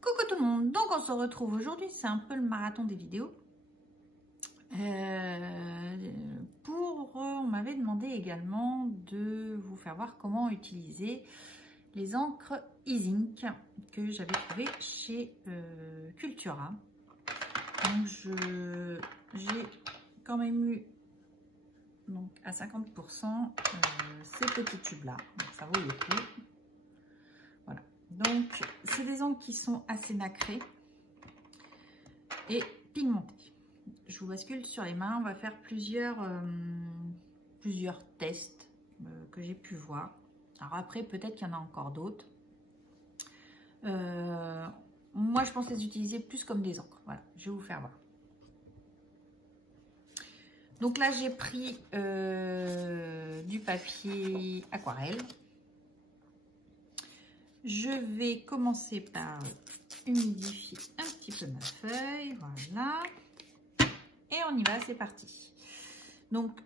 Coucou tout le monde, donc on se retrouve aujourd'hui, c'est un peu le marathon des vidéos. On m'avait demandé également de vous faire voir comment utiliser les encres e-ink que j'avais trouvées chez Cultura. Donc j'ai quand même eu donc à 50% ces petits tubes là, donc ça vaut le coup. Voilà, donc c'est des encres qui sont assez nacrées et pigmentées. Je vous bascule sur les mains, on va faire plusieurs tests que j'ai pu voir. Alors après, peut-être qu'il y en a encore d'autres. Moi, je pense les utiliser plus comme des encres. Voilà, je vais vous faire voir. Donc là, j'ai pris du papier aquarelle. Je vais commencer par humidifier un petit peu ma feuille. Voilà. Et on y va, c'est parti. Donc,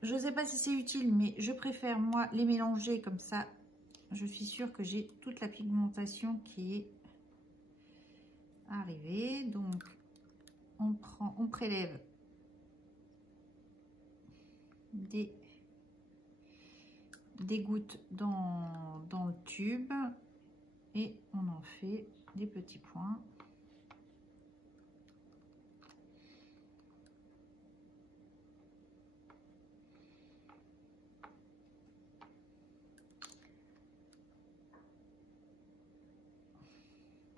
je ne sais pas si c'est utile, mais je préfère, moi, les mélanger comme ça. Je suis sûre que j'ai toute la pigmentation qui est arrivée. Donc, on prélève des gouttes dans le tube et on en fait des petits points.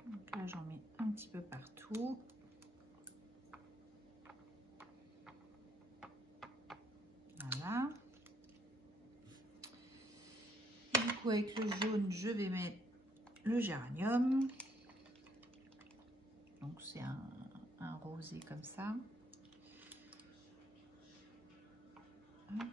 Donc là, j'en mets un petit peu partout. Voilà. Du coup, avec le jaune, je vais mettre le géranium. Donc, c'est un rosé comme ça. Hop.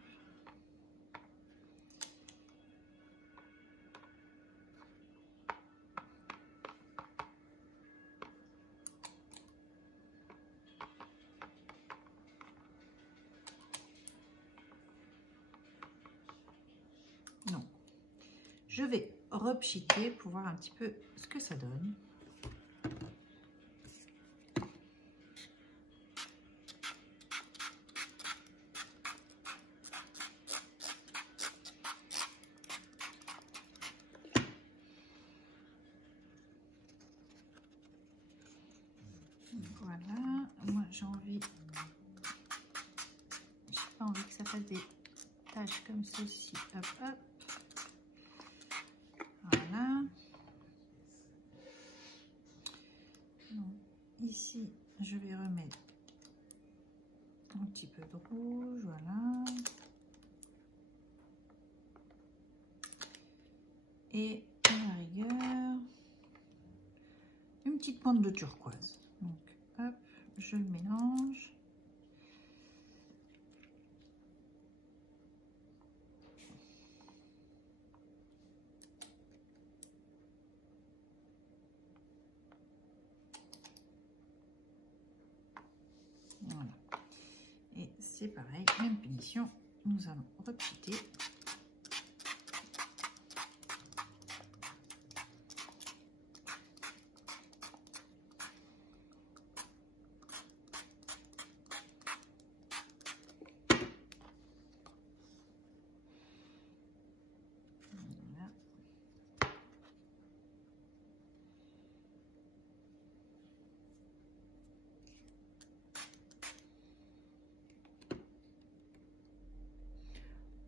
Non. Je vais repchiquer pour voir un petit peu ce que ça donne. Voilà, moi j'ai pas envie que ça fasse des taches comme ceci. Hop, hop. Voilà. Donc, ici, je vais remettre un petit peu de rouge, voilà. Et à la rigueur, une petite pointe de turquoise. Donc, hop, je le mélange. Voilà. Et c'est pareil, même punition, nous allons repchiquer.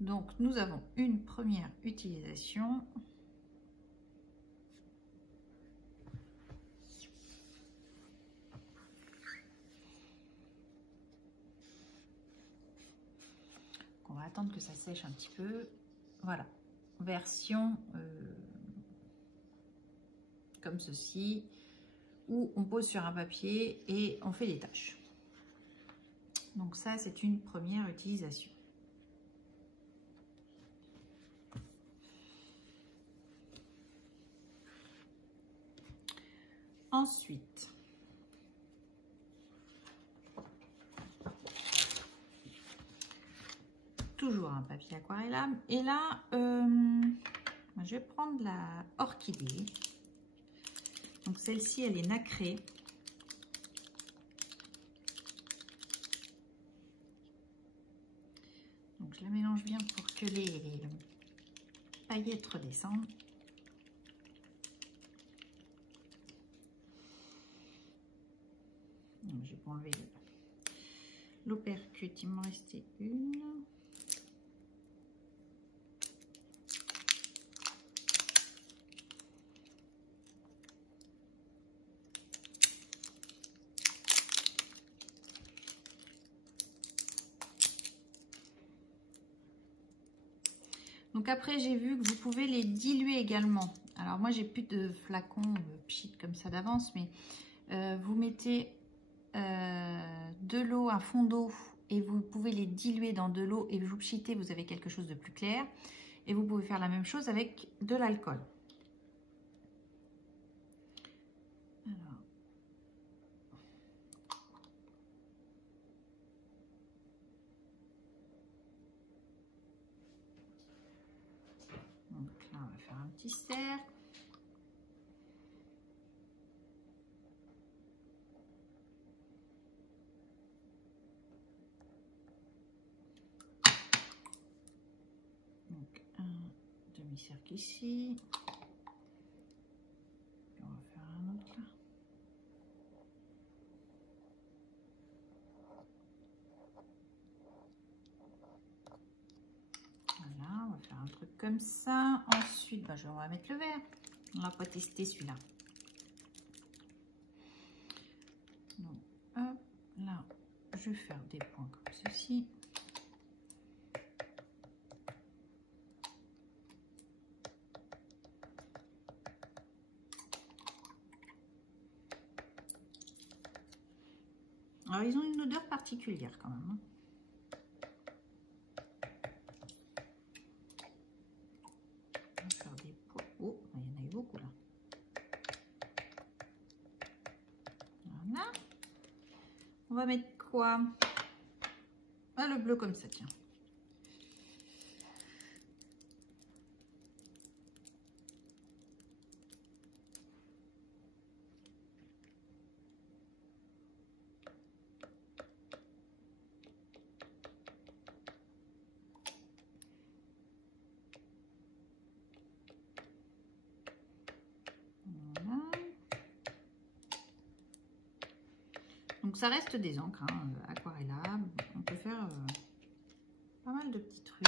Donc, nous avons une première utilisation. On va attendre que ça sèche un petit peu. Voilà, version comme ceci, où on pose sur un papier et on fait des taches. Donc ça, c'est une première utilisation. Ensuite, toujours un papier aquarellable. Et là, je vais prendre la orchidée. Donc celle-ci, elle est nacrée. Donc je la mélange bien pour que les paillettes redescendent. Je vais enlever l'opercute, il m'en restait une. Donc après, j'ai vu que vous pouvez les diluer également. Alors moi, j'ai plus de flacons pchit comme ça d'avance, mais vous mettez de l'eau, un fond d'eau, et vous pouvez les diluer dans de l'eau et vous pchitez, vous avez quelque chose de plus clair. Et vous pouvez faire la même chose avec de l'alcool. Alors. Donc là, on va faire un petit cercle. Donc un demi-cercle ici. Et on va faire un autre là. Voilà, on va faire un truc comme ça. Ensuite, on va mettre le vert. On va pas tester celui-là. Donc, hop, là, je vais faire des points comme ceci. Alors, ils ont une odeur particulière quand même. Hein. On va faire des points. Oh, il y en a eu beaucoup là. Voilà. On va mettre quoi? Ah, le bleu comme ça, tiens. Donc ça reste des encres hein, aquarellables. On peut faire pas mal de petits trucs.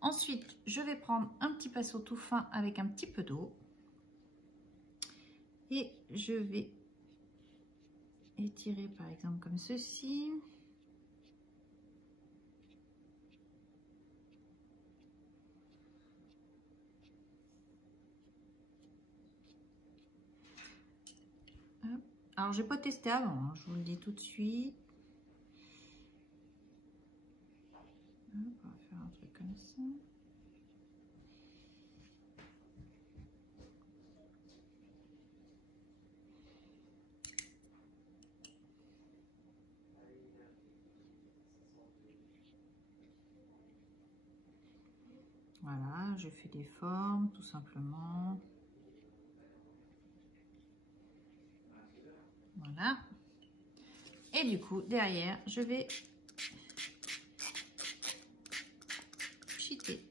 Ensuite, je vais prendre un petit pinceau tout fin avec un petit peu d'eau. Et je vais étirer par exemple comme ceci. Hop. Alors, je n'ai pas testé avant, hein, je vous le dis tout de suite. Hop, on va faire un truc comme ça. Voilà, je fais des formes tout simplement. Voilà. Et du coup, derrière, je vais pchiter.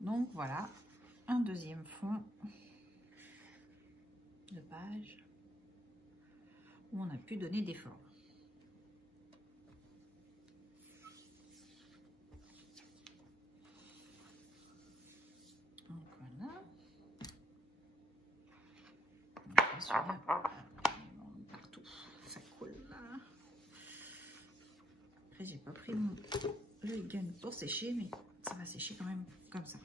Donc voilà, un deuxième fond de page où on a pu donner des formes. Donc voilà. Partout, ça coule là. Après, j'ai pas pris le gun pour sécher, mais ça va sécher quand même comme ça.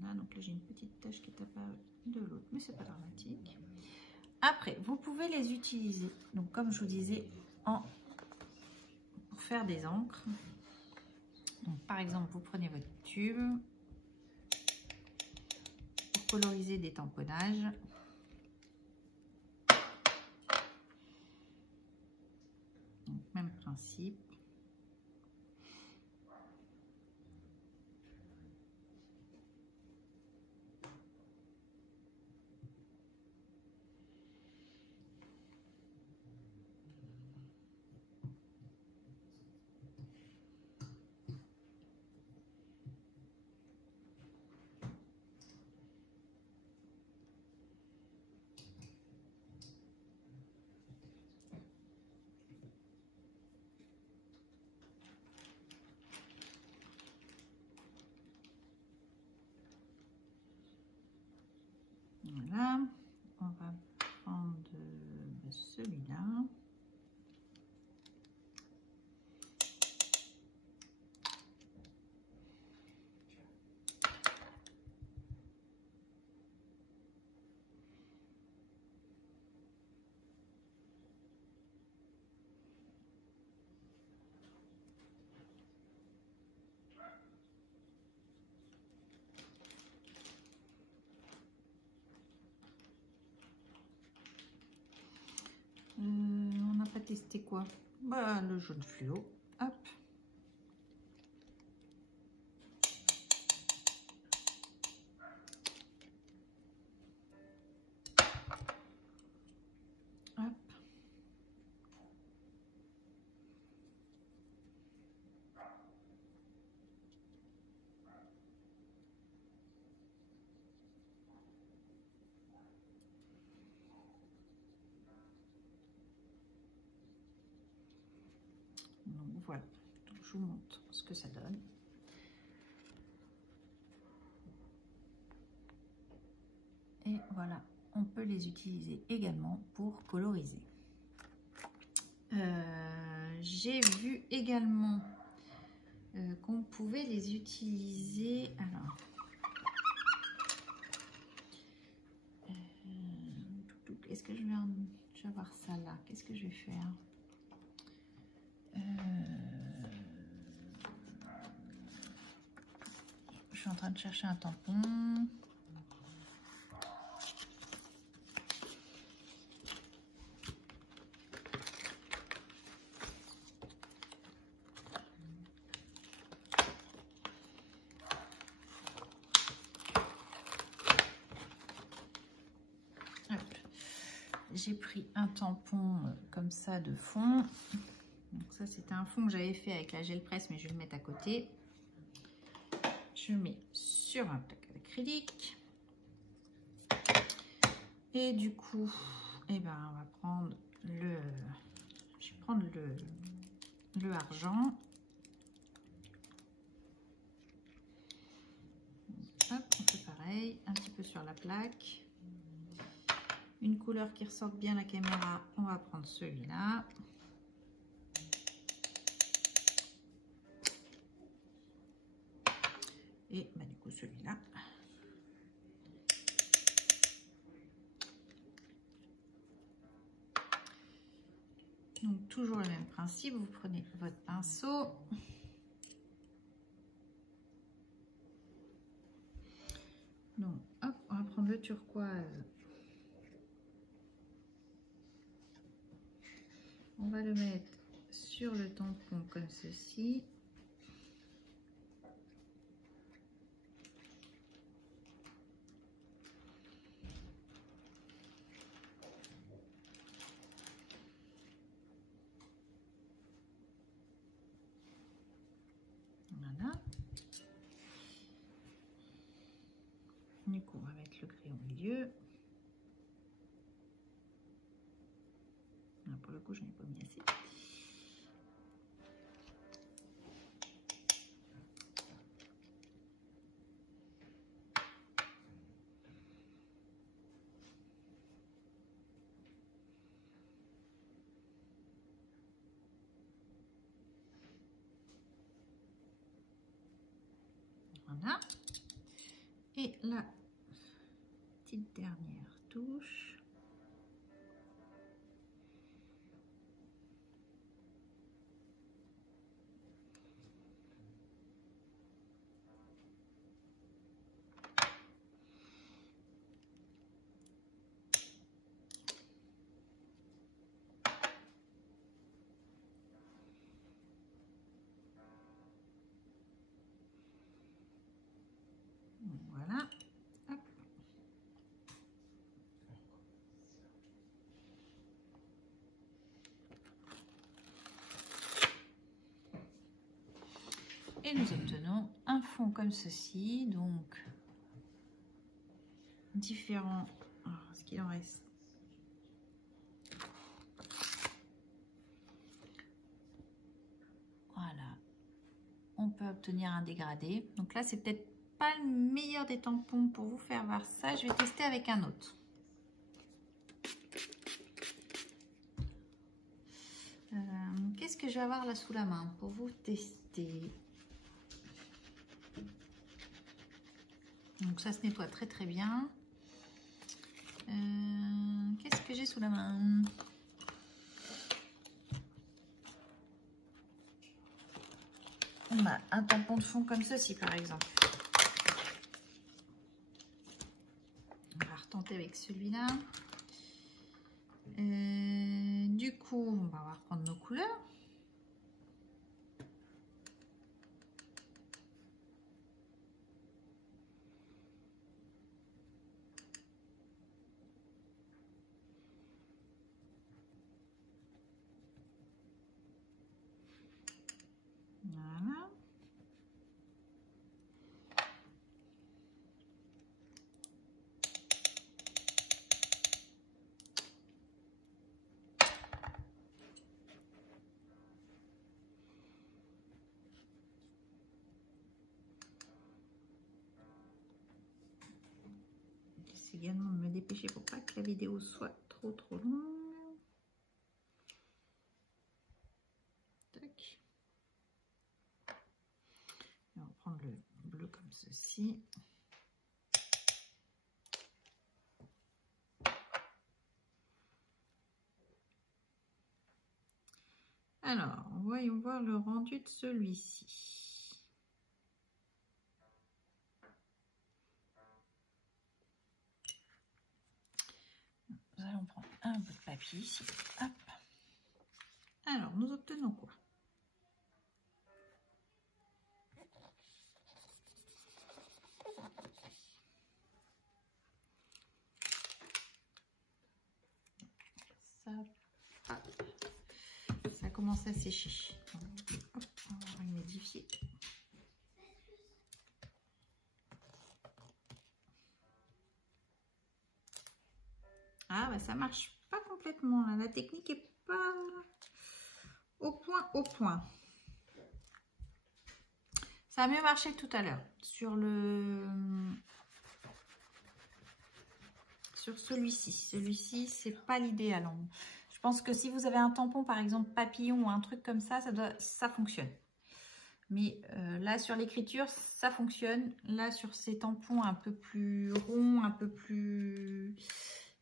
Voilà, donc là j'ai une petite tache qui est apparue de l'autre, mais c'est pas dramatique. Après, vous pouvez les utiliser, donc comme je vous disais, pour faire des encres. Donc, par exemple, vous prenez votre tube pour coloriser des tamponnages. Donc, même principe. Voilà, on va prendre celui-là. On n'a pas testé quoi? Bah, le jaune fluo. Hop. Hop. Donc voilà, donc, je vous montre ce que ça donne. Et voilà, on peut les utiliser également pour coloriser. J'ai vu également qu'on pouvait les utiliser. Alors, est-ce que je vais avoir ça là? Qu'est-ce que je vais faire? Je suis en train de chercher un tampon. J'ai pris un tampon comme ça de fond. Donc ça, c'était un fond que j'avais fait avec la gel presse, mais je vais le mettre à côté. Je mets sur un plaque d'acrylique. Et du coup, eh ben, on va prendre le... Je vais prendre le argent. Hop, on fait pareil, un petit peu sur la plaque. Une couleur qui ressorte bien la caméra, on va prendre celui-là. Et bah, du coup celui-là. Donc toujours le même principe, vous prenez votre pinceau. Donc hop, on va prendre le turquoise. On va le mettre sur le tampon comme ceci. Voilà. Du coup, on va mettre le crayon au milieu. Là, pour le coup, je n'ai pas mis assez. Voilà. Et la petite dernière touche. Et nous obtenons un fond comme ceci, donc différents. Alors, est-ce qu'il en reste? Voilà, on peut obtenir un dégradé. Donc là, c'est peut-être pas le meilleur des tampons pour vous faire voir ça. Je vais tester avec un autre. Qu'est-ce que je vais avoir là sous la main pour vous tester? Donc ça se nettoie très très bien. Qu'est-ce que j'ai sous la main? Bah, un tampon de fond comme ceci par exemple. On va retenter avec celui-là. Du coup, on va reprendre nos couleurs. Voilà. J'essaie également de me dépêcher pour pas que la vidéo soit trop longue. Tac. Et on va prendre le bleu comme ceci. Alors, voyons voir le rendu de celui-ci. Nous allons prendre un bout de papier ici. Hop. Alors, nous obtenons quoi? Ça commence à sécher. Hop, on va humidifier. Ah bah ça marche pas complètement là. La technique est pas au point. Ça a mieux marché que tout à l'heure sur celui-ci. Celui-ci c'est pas l'idéal. Je pense que si vous avez un tampon par exemple papillon ou un truc comme ça, ça fonctionne. Mais là sur l'écriture ça fonctionne. Là sur ces tampons un peu plus ronds, un peu plus...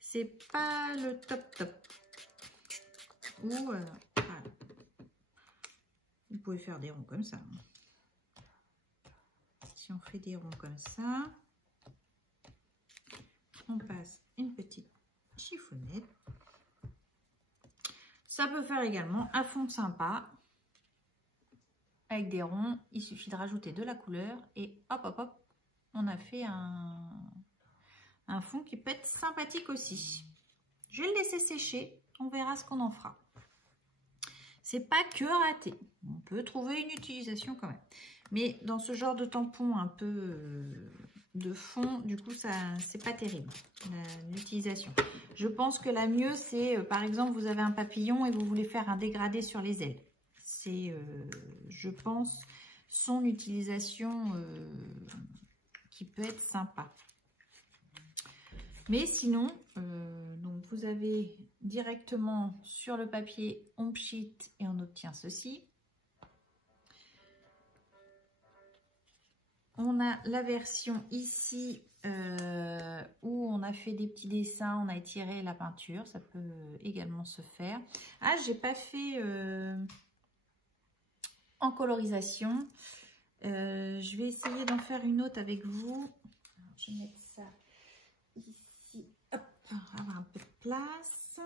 C'est pas le top. Ou voilà. Vous pouvez faire des ronds comme ça. Si on fait des ronds comme ça, on passe une petite chiffonnette. Ça peut faire également un fond sympa. Avec des ronds, il suffit de rajouter de la couleur et hop, on a fait un fond qui peut être sympathique aussi. Je vais le laisser sécher, on verra ce qu'on en fera. C'est pas que raté, on peut trouver une utilisation quand même. Mais dans ce genre de tampon un peu de fond, du coup, ça c'est pas terrible l'utilisation. Je pense que la mieux, c'est par exemple, vous avez un papillon et vous voulez faire un dégradé sur les ailes. C'est, je pense, son utilisation qui peut être sympa. Mais sinon, donc vous avez directement sur le papier, on pchit et on obtient ceci. On a la version ici où on a fait des petits dessins, on a étiré la peinture, ça peut également se faire. Ah, j'ai pas fait en colorisation. Je vais essayer d'en faire une autre avec vous. Alors, je vais mettre ça ici. Hop, on va avoir un peu de place.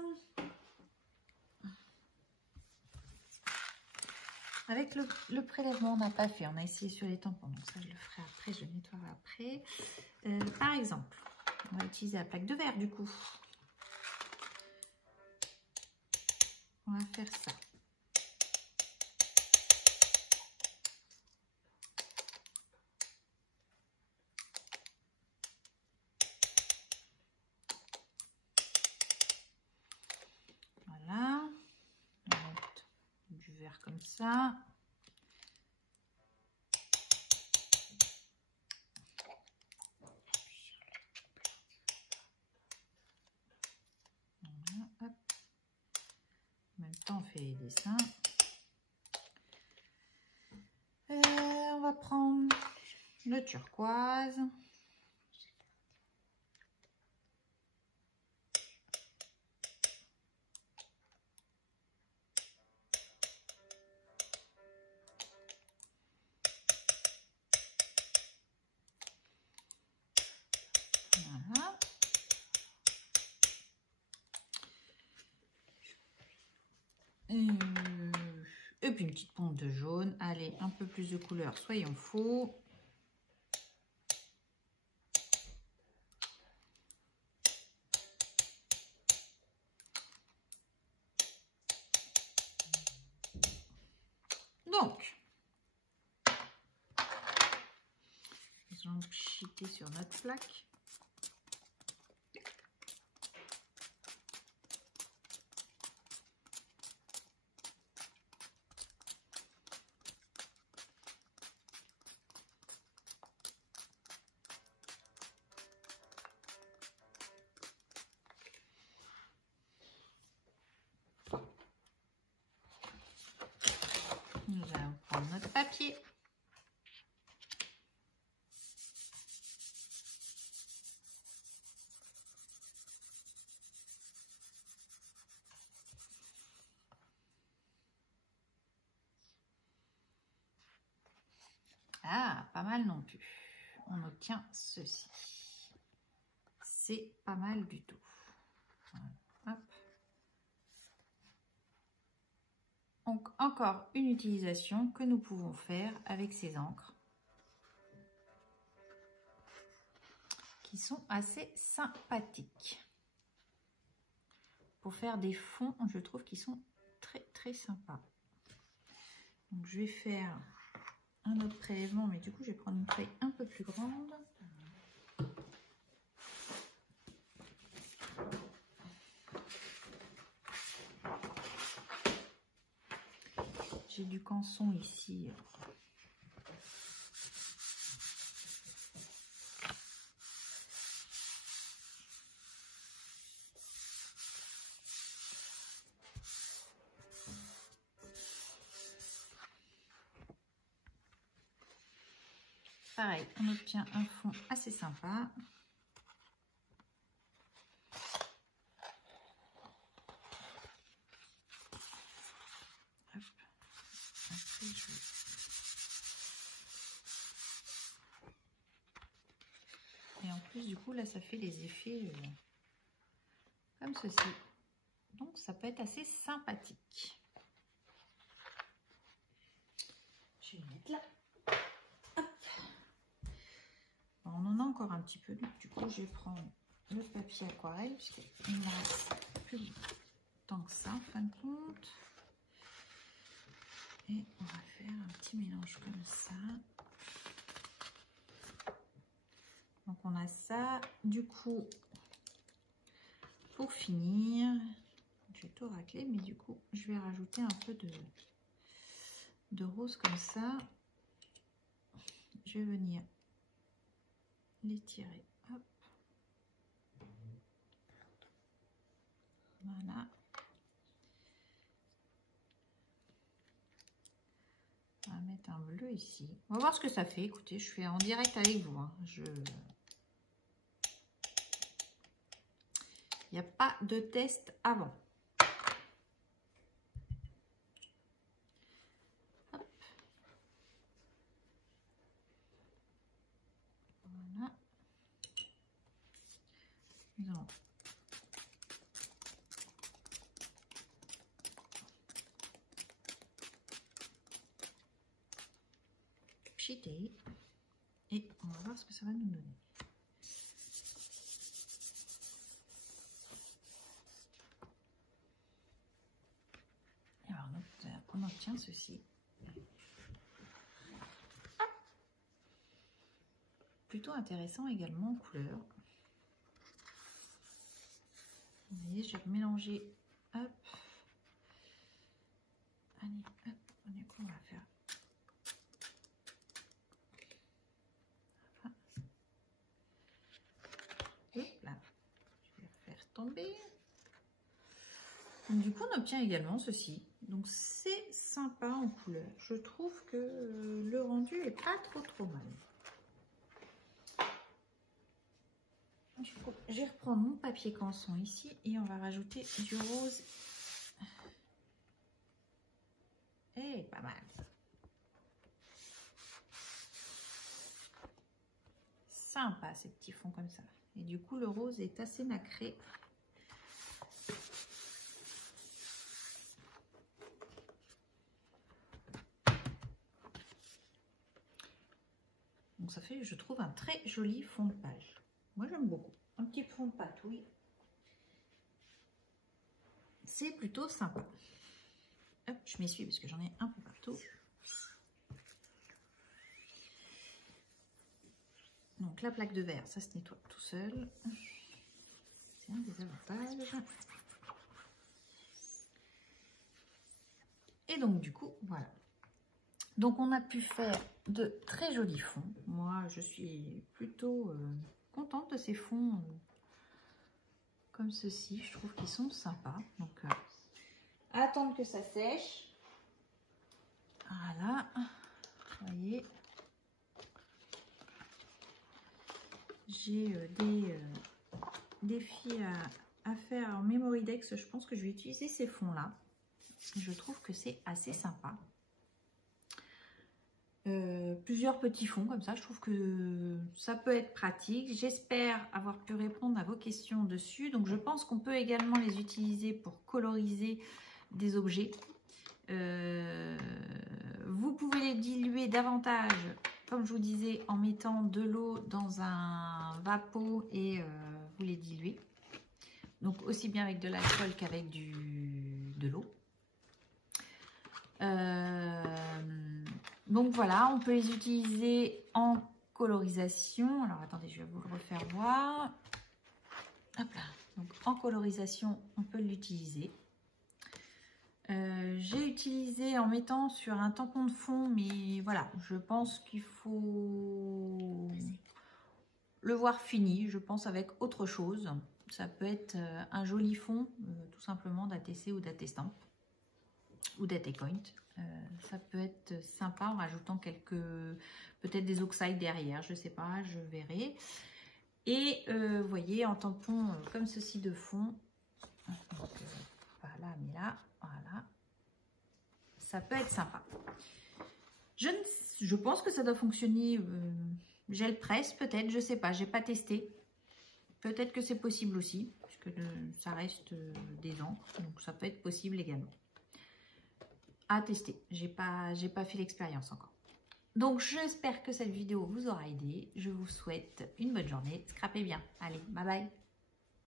Avec le prélèvement, on n'a pas fait. On a essayé sur les tampons. Donc ça, je le ferai après. Je le nettoierai après. Par exemple, on va utiliser la plaque de verre du coup. On va faire ça. vert comme ça. Voilà, hop. En même temps, on fait les dessins. On va prendre le turquoise. Voilà. Et puis une petite pompe de jaune. Allez, un peu plus de couleur, soyons fous. Donc, nous allons pchiter sur notre plaque. Nous allons prendre notre papier. Ah, pas mal non plus. On obtient ceci. C'est pas mal du tout. Voilà. Hop. Donc, encore une utilisation que nous pouvons faire avec ces encres qui sont assez sympathiques. Pour faire des fonds, je trouve qu'ils sont très sympas. Donc, je vais faire un autre prélèvement, mais du coup, je vais prendre une feuille un peu plus grande. J'ai du canson ici. Pareil, on obtient un fond assez sympa. Hop. Après, je vais... Et en plus, du coup, là, ça fait les effets comme ceci. Donc, ça peut être assez sympathique. Je vais le mettre là. Hop. On en a encore un petit peu. Du coup, je vais prendre le papier aquarelle, puisqu'il ne me reste plus tant que ça, en fin de compte. Et on va faire un petit mélange comme ça. Donc, on a ça. Du coup, pour finir, je vais tout racler, mais du coup, je vais rajouter un peu de rose comme ça. Je vais venir l'étirer. Hop. Voilà. On va mettre un bleu ici. On va voir ce que ça fait. Écoutez, je fais en direct avec vous. Hein. Il n'y a pas de test avant. Hop. Voilà. Nous allons pchiter et on va voir ce que ça va nous donner. Alors, on obtient ceci. Plutôt intéressant également en couleur. Vous voyez, je vais mélanger. Hop. Allez, hop. Du coup, on obtient également ceci. Donc, c'est sympa en couleur. Je trouve que le rendu est pas trop mal. Je vais reprendre mon papier canson ici et on va rajouter du rose. Et pas mal. Sympa ces petits fonds comme ça. Et du coup, le rose est assez nacré. Donc ça fait, je trouve, un très joli fond de page. Moi, j'aime beaucoup. Un petit fond de patouille. C'est plutôt sympa. Hop, je m'essuie parce que j'en ai un peu partout. Donc la plaque de verre, ça se nettoie tout seul. C'est un des avantages. Et donc du coup, voilà. Donc on a pu faire de très jolis fonds. Moi, je suis plutôt contente de ces fonds comme ceci. Je trouve qu'ils sont sympas. Donc attendre que ça sèche. Voilà. Vous voyez. J'ai des fils à faire en Memory Dex. Je pense que je vais utiliser ces fonds-là. Je trouve que c'est assez sympa. Plusieurs petits fonds comme ça, je trouve que ça peut être pratique. J'espère avoir pu répondre à vos questions dessus. Donc je pense qu'on peut également les utiliser pour coloriser des objets. Vous pouvez les diluer davantage, comme je vous disais, en mettant de l'eau dans un vapeau et vous les diluez. Donc aussi bien avec de l'alcool qu'avec de l'eau. Donc voilà, on peut les utiliser en colorisation. Alors attendez, je vais vous le refaire voir. Hop là. Donc en colorisation, on peut l'utiliser. J'ai utilisé en mettant sur un tampon de fond, mais voilà, je pense qu'il faut le voir fini, je pense avec autre chose. Ça peut être un joli fond, tout simplement d'ATC ou d'ATstamp ou d'ATCoint. Ça peut être sympa en rajoutant peut-être des oxydes derrière, je sais pas, je verrai. Et vous voyez, en tampon comme ceci de fond, donc, voilà, mais là, voilà, ça peut être sympa. Je pense que ça doit fonctionner gel presse, peut-être, je sais pas, j'ai pas testé. Peut-être que c'est possible aussi, puisque ça reste des encres, donc ça peut être possible également. À tester, j'ai pas fait l'expérience encore. Donc j'espère que cette vidéo vous aura aidé. Je vous souhaite une bonne journée. Scrapez bien. Allez, bye bye.